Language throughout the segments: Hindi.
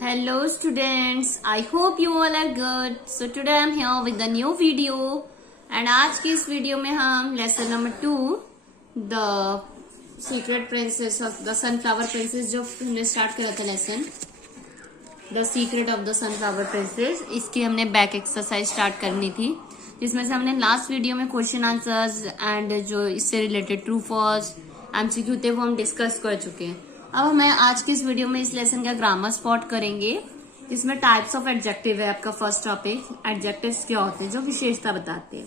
Hello students, I hope you all are good. So today I am here with the new video and आज की इस वीडियो में हम lesson number 2 the secret princess of the sunflower princess जो हमने स्टार्ट करा था lesson the secret of the sunflower princess, इसकी हमने बैक एक्सरसाइज स्टार्ट करनी थी जिसमें से हमने लास्ट वीडियो में क्वेश्चन आंसर्स एंड जो इससे रिलेटेड ट्रू फॉल्स एमसीक्यू थे वो हम डिस्कस कर चुके हैं। अब हमें आज की इस वीडियो में इस लेसन का ग्रामर स्पॉट करेंगे जिसमें टाइप्स ऑफ एडजेक्टिव है आपका फर्स्ट टॉपिक। एडजेक्टिव्स क्या होते हैं जो विशेषता बताते हैं,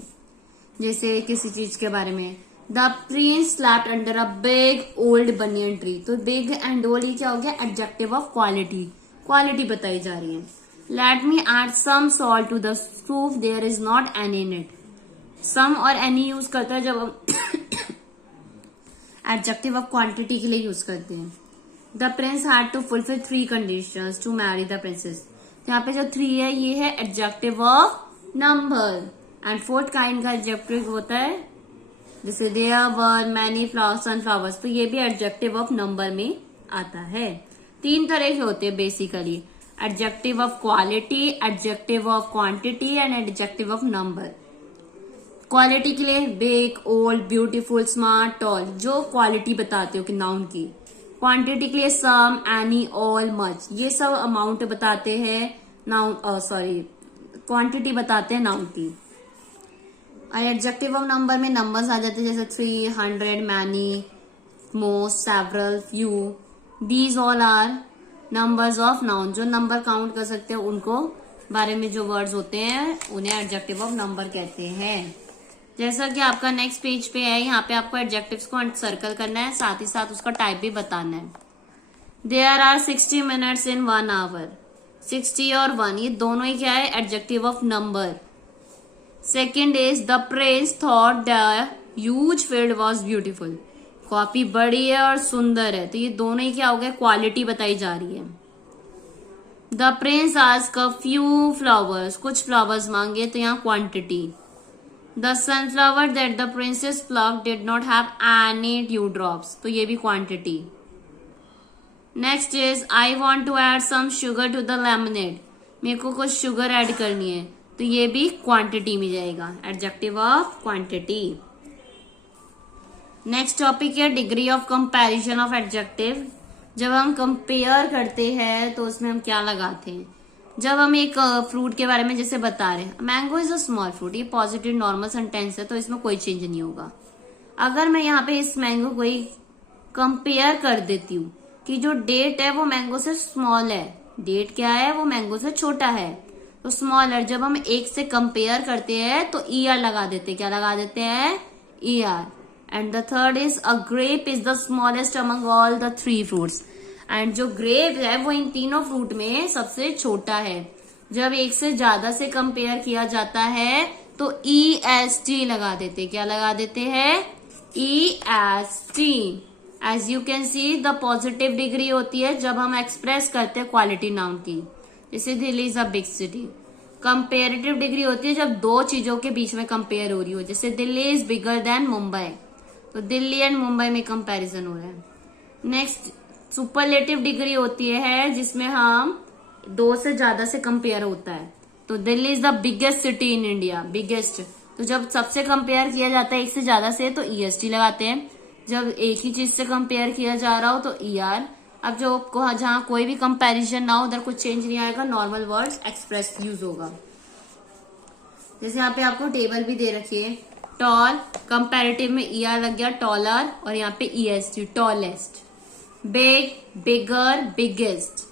जैसे किसी चीज के बारे में the Prince slapped under a big old banyan tree. तो बिग एंड ओल्ड ये क्या हो गया, एडजेक्टिव ऑफ क्वालिटी, क्वालिटी बताई जा रही है। Let me add some salt to the soup, there is not any in it. Some और एनी यूज करता है जब हम एडजेक्टिव ऑफ क्वांटिटी के लिए यूज करते हैं। The prince had to fulfil 3 conditions to marry the princess. यहाँ पे जो 3 है ये है adjective of number. And 4th kind का एडजेक्टिव होता है जैसे देयर वर मैनी सनफ्लावर्स, तो ये भी एडजेक्टिव ऑफ नंबर में आता है। 3 तरह के होते हैं basically, adjective of quality, adjective of quantity and adjective of number. Quality के लिए big, old, beautiful, smart, tall, जो क्वालिटी बताते हो कि नाउन की। क्वांटिटी के लिए सम, एनी, ऑल, मच, ये सब अमाउंट बताते हैं नाउन, क्वांटिटी बताते हैं नाउन की। एडजेक्टिव ऑफ नंबर में नंबर्स आ जाते हैं जैसे 300, many, most, several, few. These all are numbers of noun. जो नंबर काउंट कर सकते हैं उनको बारे में जो वर्ड्स होते हैं उन्हें एडजेक्टिव ऑफ नंबर कहते हैं। जैसा कि आपका नेक्स्ट पेज पे है, यहाँ पे आपको एडजेक्टिव्स को सर्कल करना है, साथ ही साथ उसका टाइप भी बताना है। There are 60 minutes in 1 hour. 60 और 1 ये दोनों ही क्या है, adjective of number. Second is the prince thought the huge field was beautiful. काफी बड़ी है और सुंदर है, तो ये दोनों ही क्या हो गया, क्वालिटी बताई जा रही है। The Prince asked a few flowers, कुछ फ्लावर्स मांगे, तो यहाँ quantity. The sunflower that the princess plucked did not have any dewdrops, तो ये भी quantity। Next is I want to add some sugar to the lemonade, मेरे को कुछ शुगर ऐड करनी है, तो ये भी quantity में जाएगा, adjective of quantity। Next topic है degree of comparison of adjective. जब हम कंपेयर करते हैं तो उसमें हम क्या लगाते हैं। जब हम एक फ्रूट के बारे में जैसे बता रहे हैं, mango is a small fruit, ये पॉजिटिव नॉर्मल सेंटेंस है तो इसमें कोई चेंज नहीं होगा। अगर मैं यहाँ पे इस मैंगो को ही कंपेयर कर देती हूँ कि जो डेट है वो मैंगो से स्मॉल है, डेट क्या है वो मैंगो से छोटा है, तो स्मॉल है। जब हम एक से कंपेयर करते हैं तो ईआर लगा देते हैं, क्या लगा देते हैं, ER. And the third is a grape is the smallest among all the 3 fruits. And जो ग्रेप है वो इन तीनों फ्रूट में सबसे छोटा है। जब एक से ज्यादा से कंपेयर किया जाता है तो EST लगा देते, क्या लगा देते हैं, EST। As you can see the positive degree होती है जब हम एक्सप्रेस करते हैं क्वालिटी नाउन की, जैसे Delhi is a big city. Comparative degree होती है जब 2 चीजों के बीच में कंपेयर हो रही हो, जैसे Delhi is bigger than Mumbai, तो दिल्ली एंड मुंबई में कंपेरिजन हो रहा है। नेक्स्ट सुपरलेटिव डिग्री होती है जिसमें हम 2 से ज्यादा से कंपेयर होता है, तो Delhi is the biggest city in India, biggest. तो जब सबसे कंपेयर किया जाता है एक से ज्यादा से तो EST लगाते हैं। जब एक ही चीज से कंपेयर किया जा रहा हो तो ER। अब जो जहां कोई भी कंपैरिजन ना हो उधर कुछ चेंज नहीं आएगा, नॉर्मल वर्ड्स एक्सप्रेस यूज होगा। जैसे यहाँ पे आपको टेबल भी दे रखी है, टॉल कंपैरेटिव में ER लग गया, टॉलर, और यहाँ पे EST, tallest. Big, bigger, biggest.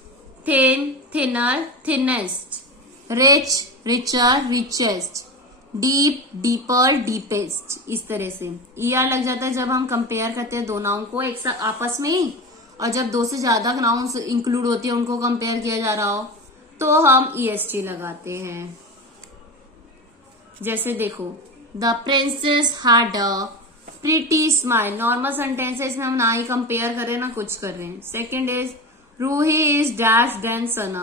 Thin, thinner, thinnest. Rich, richer, richest. Deep, deeper, deepest. इस तरह से ER लग जाता है जब हम कंपेयर करते हैं 2 नाउन को एक साथ आपस में ही, और जब 2 से ज्यादा नाउन्स इंक्लूड होती है उनको कंपेयर किया जा रहा हो तो हम EST लगाते हैं। जैसे देखो the princess had a pretty smile, normal sentence है, इसमें हम ना ही कंपेयर कर रहे हैं ना कुछ कर रहे हैं। Second is Ruhi is dash than Sana.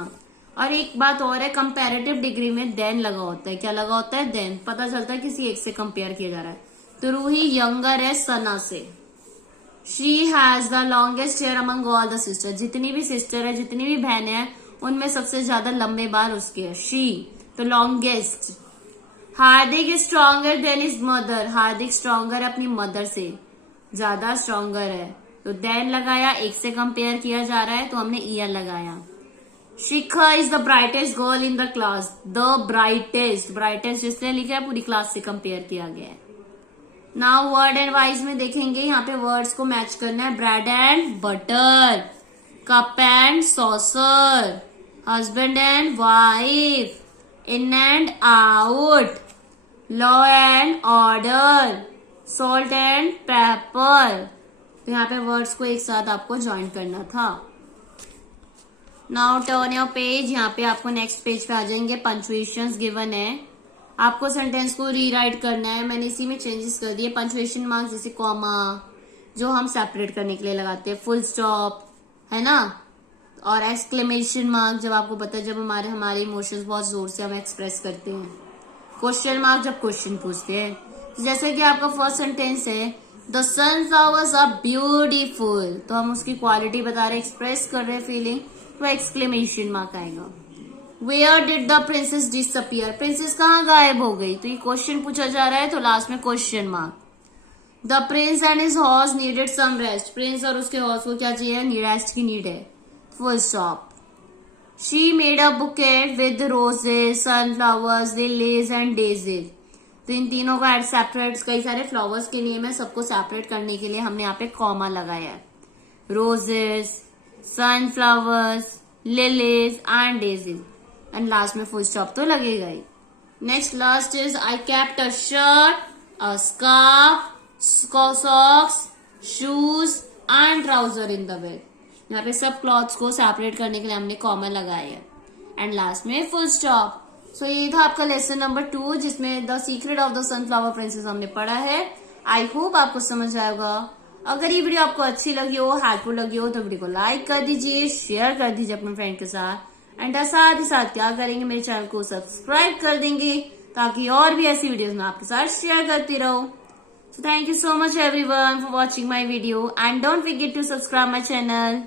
और एक बात और है, कंपैरेटिव डिग्री में देन लगा होता है, क्या लगा होता है, देन। पता चलता है किसी एक से कंपेयर किया जा रहा है, तो रूही यंगर है सना से। She has the longest hair among all the sister, जितनी भी सिस्टर है, जितनी भी बहनें हैं, उनमें सबसे ज्यादा लंबे बाल उसके हैं। शी तो longest. Hardik is stronger than is mother. Hardik stronger अपनी मदर से ज्यादा स्ट्रॉन्गर है, तो देन लगाया, एक से कंपेयर किया जा रहा है तो हमने ईयर लगाया। Shikha is the brightest girl in the class. The brightest, brightest इसलिए लिखा है पूरी क्लास से कंपेयर किया गया है। नाउ वर्ड एंड वाइज में देखेंगे, यहाँ पे वर्ड्स को मैच करना है। Bread and butter, cup and saucer, husband and wife, in and out, law and order, salt and paper. तो यहाँ पे वर्ड्स को एक साथ आपको ज्वाइन करना था। Now turn your page. यहाँ पे आपको नेक्स्ट पेज पे आ जाएंगे। पंचुएशंस गिवन है, आपको सेंटेंस को रीराइट करना है। मैंने इसी में चेंजेस कर दिए। पंचुएशन मार्क्स जैसे कॉमा जो हम सेपरेट करने के लिए लगाते हैं, फुल स्टॉप है ना, और एक्सक्लेमेशन मार्क जब आपको पता है जब हमारे इमोशंस बहुत जोर से हम एक्सप्रेस करते हैं। क्वेश्चन मार्क जब क्वेश्चन पूछते हैं, जैसे कि आपका फर्स्ट सेंटेंस है द सनफ्लावर्स आर ब्यूटीफुल, तो हम उसकी क्वालिटी बता रहे, एक्सप्रेस कर रहे फीलिंग, तो एक्सक्लेमेशन मार्क आएगा। Where did the princess disappear, princess कहाँ गायब हो गई, तो ये क्वेश्चन पूछा जा रहा है तो लास्ट में question mark. The prince and his horse needed some rest, prince और उसके हॉर्स को क्या चाहिए, रेस्ट की नीड है, full stop. She made a bouquet with roses, sunflowers, lilies and daisies, तो इन तीनों का सेपरेट, कई सारे फ्लावर्स के लिए मैं सबको सेपरेट करने के लिए हमने यहाँ पे कॉमा लगाया है। Roses, sunflowers, lilies and daisies, and last में फुल स्टॉप तो लगेगा ही। Next last is I kept a shirt, a scarf, socks, shoes and trouser in the bed. यहाँ पे सब क्लॉथ्स को सेपरेट करने के लिए हमने कॉमा लगाया है, एंड लास्ट में फुल स्टॉप। सो ये था आपका लेसन नंबर 2, जिसमें the secret of the sunflower princess हमने पढ़ा है। आई होप आपको समझ आएगा। अगर ये वीडियो आपको अच्छी लगी हो, हेल्पफुल लगी हो, तो वीडियो को लाइक कर दीजिए, शेयर कर दीजिए अपने फ्रेंड के साथ, एंड साथ ही साथ क्या करेंगे, मेरे चैनल को सब्सक्राइब कर देंगे ताकि और भी ऐसी वीडियोस मैं आपके साथ शेयर करती रहूं। So thank you so much everyone for watching my video, and don't forget to subscribe my channel.